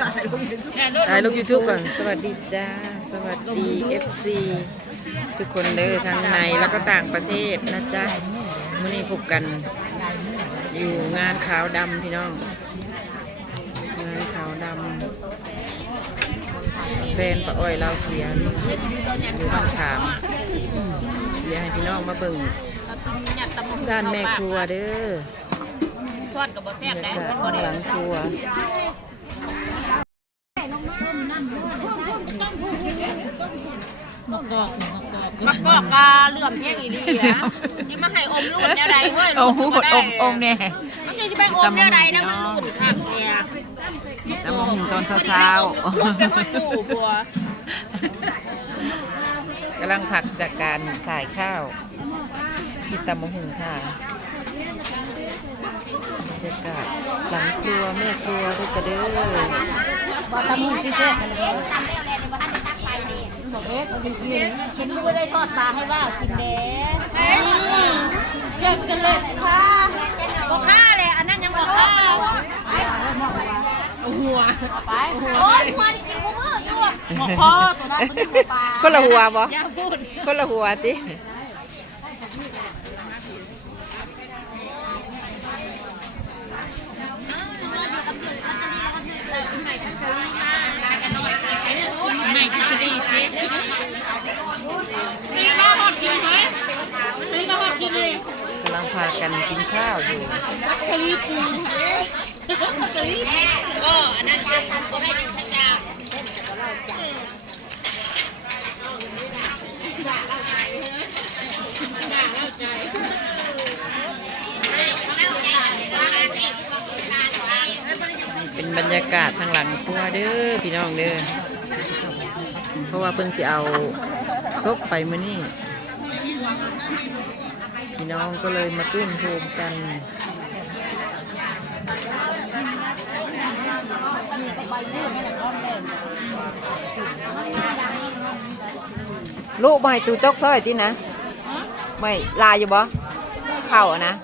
ถ่ายลง YouTube ก่อน สวัสดีจ้า สวัสดี FC ทุกคนเด้อทั้งในแล้วก็ต่างประเทศนะจ๊ะมื่อนี้พบกัน อยู่งานขาวดำพี่น้อง งานขาวดำแฟนปะอ้อยเราเสียอยู่บ้านขามเดี๋ยวให้พี่น้องมาเบิ่งด้านแม่ครัวเด้อทอดกับบะแซ่บบรรได้ยากาศข้างหลังครัวมะกอกกาเหลื่อมเพี้ยอีดีอะที่มาให้อมลูกแนวใดเฮ้ยโอ้โหอมอมเนี่ยมันจะไปอมแนวใดนะมันลุ่นคักเนี่ยน้ำมงตอนเช้าลูกแล้วมันหมู่บัวๆกำลังผักจากการสายข้าวที่ตำมะหุงค่ะบรรยากาศหลังครัวแม่ครัวก็จะเด้อบะตำมุงที่เซ่ บอกเอ๊ะกินไม่ได้ทอดปลาให้ว่ากินแด้เชื่อกันเลยค่ะบอกฆ่าเลยอันนั้นยังบอกฆ่าหัวไปโอ้ยหัวนี่กินหัวมืออยู่บอกพ่อตัวนั้นมันเป็นปลาคนละหัวบ่อย่าพูดคนละหัวติ ไม่กินดีสินี่มาหอดกินไหมนี่มาหอดกินเลย กำลังพากันกินข้าวอยู่คลีปูคลีก็อันนั้นเป็นก็ได้ยู่ทั้งดาเป็นบรรยากาศทางหลังครัวเด้อพี่น้องเด้อ เพราะว่าเพิ่งจะเอาซบไปมื้อนี้พี่น้องก็เลยมาตุ้มโฮมกันลูกไม่ตูจกซอยที่นะ ไม่ลายอยู่บ่เข้าอะนะ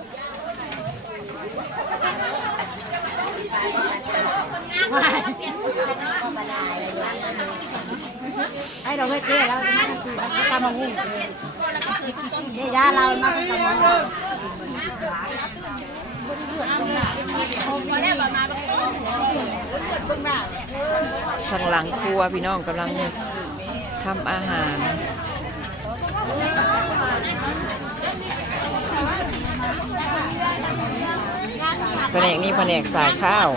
ไอ้เราไม่เกล้แล้วมันคือตามมาหุ้งเนี่ยยาเรามาตามมาหุ้งทางหลังครัวพี่น้องกำลังทำอาหารแผนกนี้แผนกสายข้าว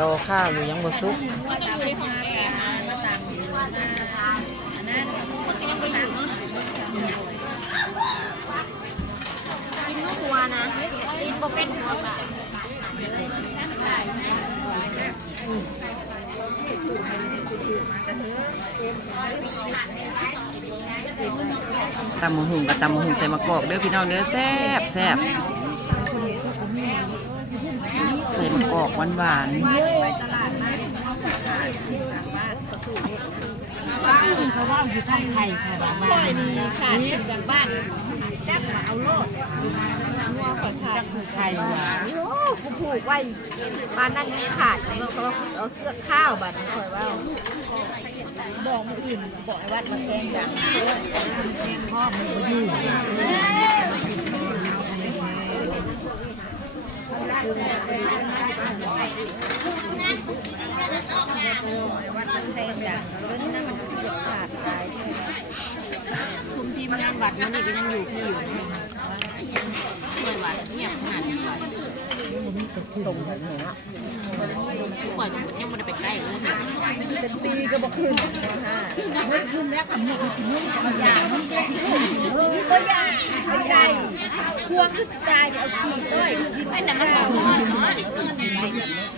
รอข้าวอยู่ยังบ่สุกกินลูกหัวนะกินโบเป็นหัวปลาตำมะหุงกับตำมะหุงใส่มะกอกเด้อพี่น้องเด้อแซ่บแซ่บ ใส่มะกอกหวานหวานเขาว่าอยู่ทางไทยค่ะบ้านนี้ค่ะจากบ้านแจ๊บมาเอาโลดงัวขอขาดคือไทยโอ้กูผูกไว้บ้านนั้นยังขาดเราเขาเอาเสื้อข้าวบัดคอยว่าบอกมันอื่นบอกไอ้วัดมาแทงอย่างพ่อมันอยู่ คุมทีมงานวัดมันนี่ก็ยังอยู่ที่อยู่ช่วยวัดเงียบขนาดนี้ ตรงหัวทุกวันก็ยังไม่ได้ไปใกล้เลยเป็นปีก็บอกขึ้นฮะขึ้นแล้วกับหมูตัวอย่างตัวอย่างเอาใจควงคือสไตล์เนี่ยเอาขี่ด้วยกินไม่แต่มันสองคนเนาะ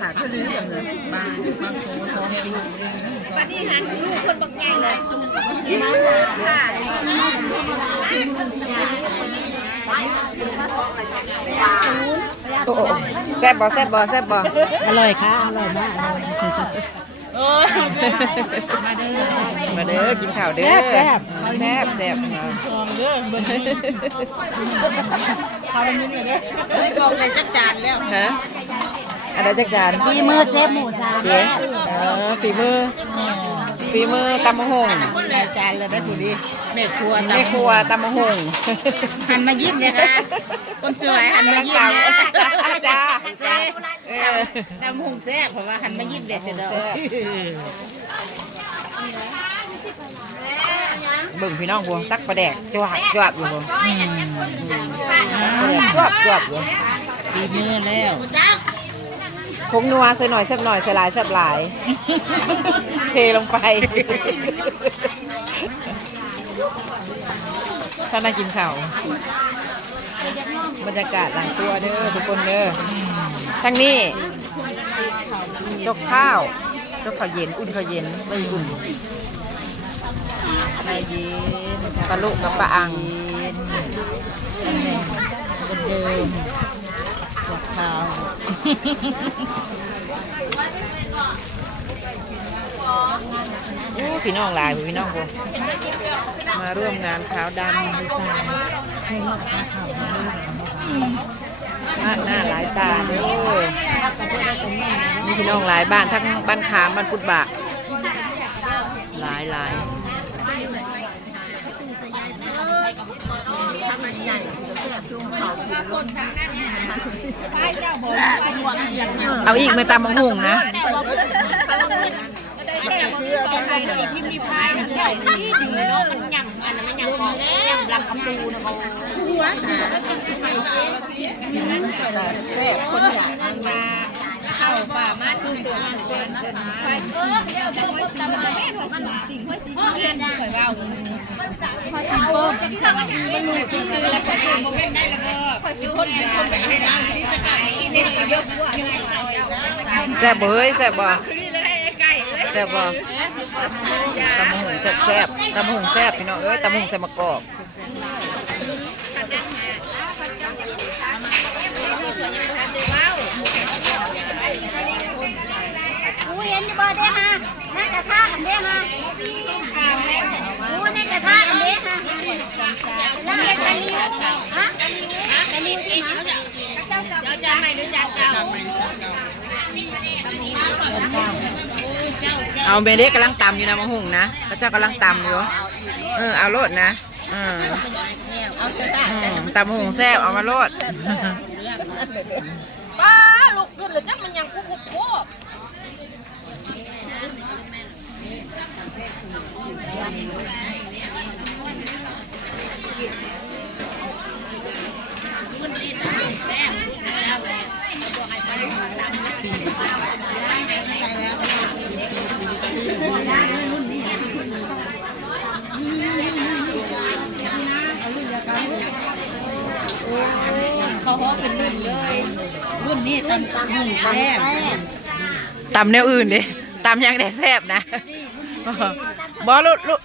ขาก็ลื้อกันเลยบ้านบางโซ่ท้องลูกวันนี้หันลูกคนบักใหญ่เลยค่ะ โอ้โหแซ่บบ่แซ่บบ่แซ่บบ่อร่อยค่ะ อร่อยมากเออมาเด้อกินข้าวเด้อแซ่บแซ่บแซ่บครับลองเด้อเบิ่งเขาเป็นยังไงเด้อบอกเลยจักจานแล้วฮะอะไรจักจานฝีมือเชฟหมูจานเจ๊เออฝีมือฝีมือตำมะฮงรายจานเลยได้ผู้ดีแม่ครัวแม่ครัวตำมะฮงหันมายิ้มเลยนะคนสวยหันมายิ้มนะจ้าเจ๊เออดำหงแซ่บเพราะว่าหันมายิ้มเด็ดเด้อเบิ่งพี่น้องพวงตักปลาแดกจวบจวบอยู่พวงปลาแดกจวบจวบอยู่ดีมือแล้วคงนัวใส่หน่อยแซ่บหน่อยใส่หลายแซ่บหลาย เทลงไป ถ้าน่ากินข้าวบรรยากาศหลังตัวเด้อทุกคนเด้อทั้งนี้จกข้าวจกข้าวเย็น อุ่นข้าวเย็นไม่อุ่นชายเย็นปลาลุกกับปลาอังเดิมปวดขาว อู้พี่น้องหลายพี่น้องพวงมาร่วมงานขาวดำหน้าหน้าหลายตาเด้อมีพี่น้องหลายบ้านทั้งบ้านขามบ้านพุทธบาหลายหลายเอาอีกไม่ตามมังหุงนะ พิมพ์มีพายนใหญ่ที่ดีเนาะมันหยั่งอันนั้นมันหยั่งหยั่งลำคำปูนะเขาแซ่บคนอยากมาเข้าป่ามาสู้ตัวเกินเกินไปเออเดี๋ยวเพิ่มตามมามันจริงว่าจริงเล่นข่อยเบาแซ่บบ่เฮ้ยแซ่บบ่ แซ่บบ่ตำมะหุงแซ่บแซ่บตำมะหุงแซ่บพี่น้องเอ้ยตำมะหุงใส่มะกอกกูเห็นอยู่บ่เด้ฮะนั่นกระทะอันเด้ฮะกูนี่กระทะอันเด้ฮะนั่นเป็นกะลิวฮะกะลิวกินเขาจะเจ้าจานใหม่หรือจาน เก่าเอาเมเด็กกำลังตำอยู่นะมะหุงนะพระเจ้ากำลังตำอยู่เออเอาโลดนะเออเอาเสตาอืมตำมะหุงแซ่บเอามาโลดป้าลุกขึ้นหรือจักมันยังกุ๊กกุ๊กโคบ เขาฮอเป็นรุ่นเลย รุ่นนี้ตั้งตั้งหุ่นแป้งตำแนวอื่นดิตำอยังได้แซ่บนะบอลุดลุด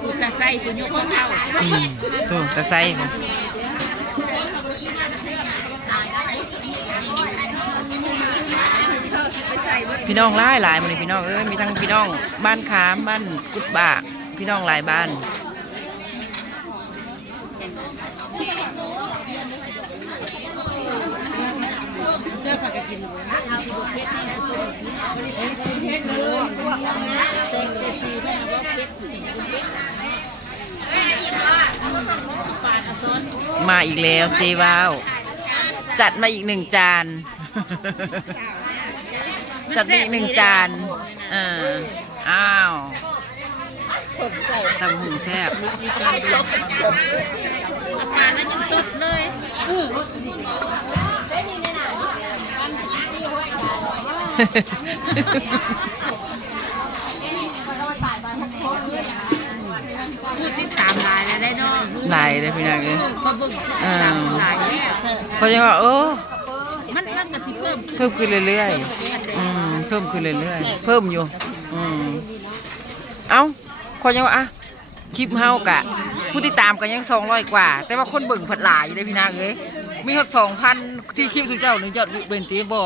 กูจะใส่กูยกข้าวเท้าอืมโอ้ตะไซผม พี่น้องหลายหลายมันพี่น้องเอ้ยมีทั้งพี่น้องบ้านขามบ้านกุดบากพี่น้องหลายบ้านมาอีกแล้วเจว้าว จัดมาอีกหนึ่งจาน จัดมาอีกหนึ่งจานเอออ้าวตำหูแซ่บปลานั้นยังสดเลยพูดติดตามหลายแล้วได้เนาะหลายเลยพี่นางเอ้ยเขาเบิ่งเออหลายแล้วเขาจะว่าเออ มันมันก็สิเพิ่มเพิ่มขึ้นเรื่อยๆอืมเพิ่มขึ้นเรื่อยๆเพิ่มอยู่ อืมเอ้าเขาจะว่าอะคลิปเฮากะ ผู้ติดตามก็ยังสองร้อยกว่า แต่ว่าคนเบิ่งเผัดหลายอยู่เลยพี่นางเอ้ยมีหกสองพันที่คลิปสุเจ้านี่ยอดเบนตีบ่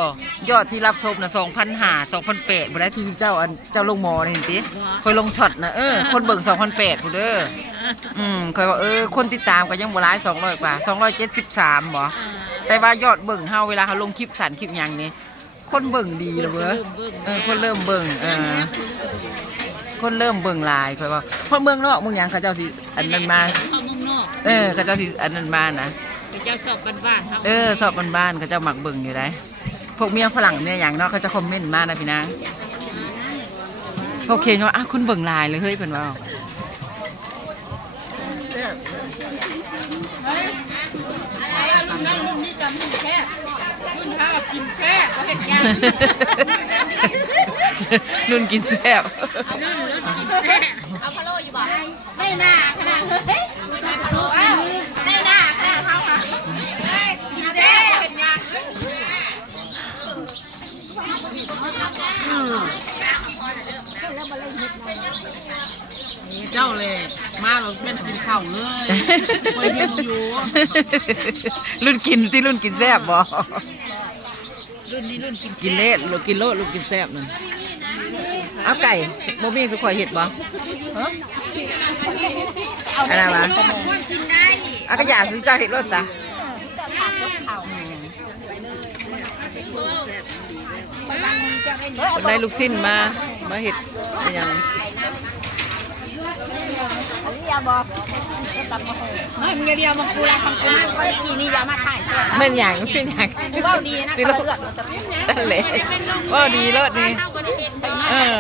ยอดที่รับชมนะสองพันห้าสองพันแปดบ่ได้ที่สุเจ้าอันเจ้าลงหมอนี่เห็นติคอยลงช็อตนะเออคนเบิ่งสองพันแปดผู้เด้ออืมคอยว่าเออคนติดตามก็ยังบ่ร้ายสองร้อยกว่าสองร้อยเจ็ดสิบสามบ่ แต่ว่ายอดเบิ่งเฮาเวลาเขาลงคลิปสันคลิปหยังนี่คนเบิ่งดีเลยเว้ยเออคนเริ่มเบิ่งเออคนเริ่มเบิ่งหลายคอยว่าเพราะเมืองนอกเมืองหยังเขาเจ้าสิอันนั้นมาเข้ามุมนอกเออเขาเจ้าสิอันนั้นมานะไปเจ้าสอบบ้านๆเขาเออสอบบ้านๆเขาเจะหมักเบิ่งอยู่ได้พวกเมียฝรั่งเมียอย่างเนาะเขาจะคอมเมนต์มานะพี่นางโอเคเนาะอะคุณเบิ่งลายเลยเฮ้ยเพิ่นว่ารุ่ นนั้นรุ่นนี้จำรุ่นแค่รุ่นห้ากินแค่เขาเห็นงานนุ่นกินแซ่บได้หน้าขนาดเฮ้ยได้หน้าขนาดเขาค่ะเฮ้ยเจ๊เห็นงาน เจ้าเลย มาเราเป็นกินข้าวเลยเคยเห็นอยู่รุ่นกินที่รุ่นกินแซ่บบ่รุ่นนี้รุ่นกินกินเละลูกกินโลดลูกกินแซ่บนั่นเอาไก่บ่มีสุขอยเห็ดบ่อะไรวะเอากระยาซื้อเจ้าเห็ดรสซะได้ลูกชิ้นมามาเห็ดอะไรอย่าง ไม่มึงเดียวมากูละทำกูนั่นก็กี่นี่อย่ามาถ่ายเถอะเม่นอย่างเป็นอย่างว่าดีนะจิโร่นั่นแหละว่าดีเลิศนี่เออ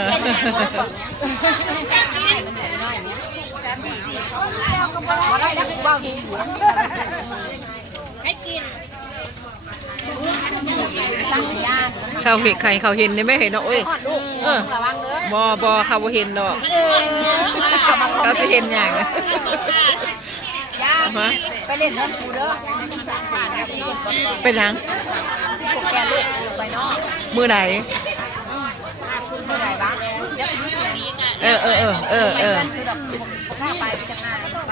ว่าได้แล้วว่าดีให้กิน ตั้งยานเขาเห็นใครเขาเห็นได้ไหมเห็นเนาะโอ้ยลูกเออระวังเลยบอบอเขาบ่เห็นเนาะเออเขาจะเห็นอย่างยาไปเล่นเล่นกูเด้อเป็นหยังที่พวกแกลูกไปนอกมือไหนคุณเมื่อไหร่บ้างเดี๋ยวไปดูทีวีกันเออเออเออเออเออคื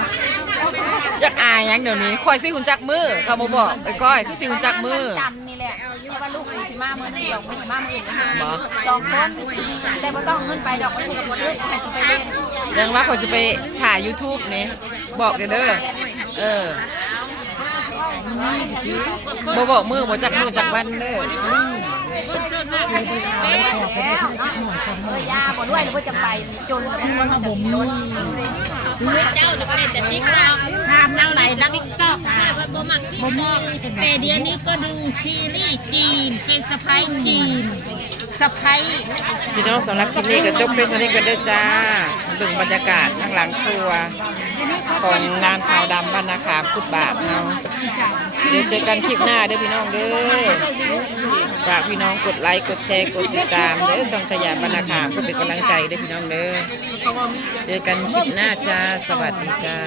อแบบข้าไปจะงานอยากอายหยังเดี๋ยวนี้คอยสิหุ่นจักมือเขามาบอกไอ้ก้อยคือสิหุ่นจักมือ จันนี่แหละที่ว่าลูกสิมาเมื่อนี้ดอกไม่สิมาเมื่ออื่นนะบ่ สองคนแต่บ่ต้องขึ้นไปดอกไม่ถูกกับเรื่องใครจะไปเล่นยังว่าเขาจะไปถ่าย YouTube นี่บอกเด้อเด้อเออบ่บอกมือบ่จักมือจักวันเด้อยาบ่ด้วยหรือว่าจะไปจนผม เจ้าจะก็เล่นแต่ติ๊กต็อกทำนั่งไหนนั่งติ๊กต็อกแม่ว่าบ่มักติ๊กต็อกแต่เดี๋ยวนี้ก็ดูซีรีส์จีนเป็นสะพ้ายจีนสะพ้ายพี่น้องสำหรับคลิปนี้ก็จบเป็นเท่านี้กันเด้อจ้าเบิ่งบรรยากาศข้างหลังครัวของงานขาวดำบ้านนาขามกุดบาปเนาะเดี๋ยวเจอกันคลิปหน้าเด้อพี่น้องเด้อ ฝากพี่น้องกดไลค์กดแชร์กดติดตามเด้อช่องสยามบ้านาคามเพื่อเป็นกำลังใจเด้อพี่น้องเด้อเจอกันคลิปหน้าจ้าสวัสดีจ้า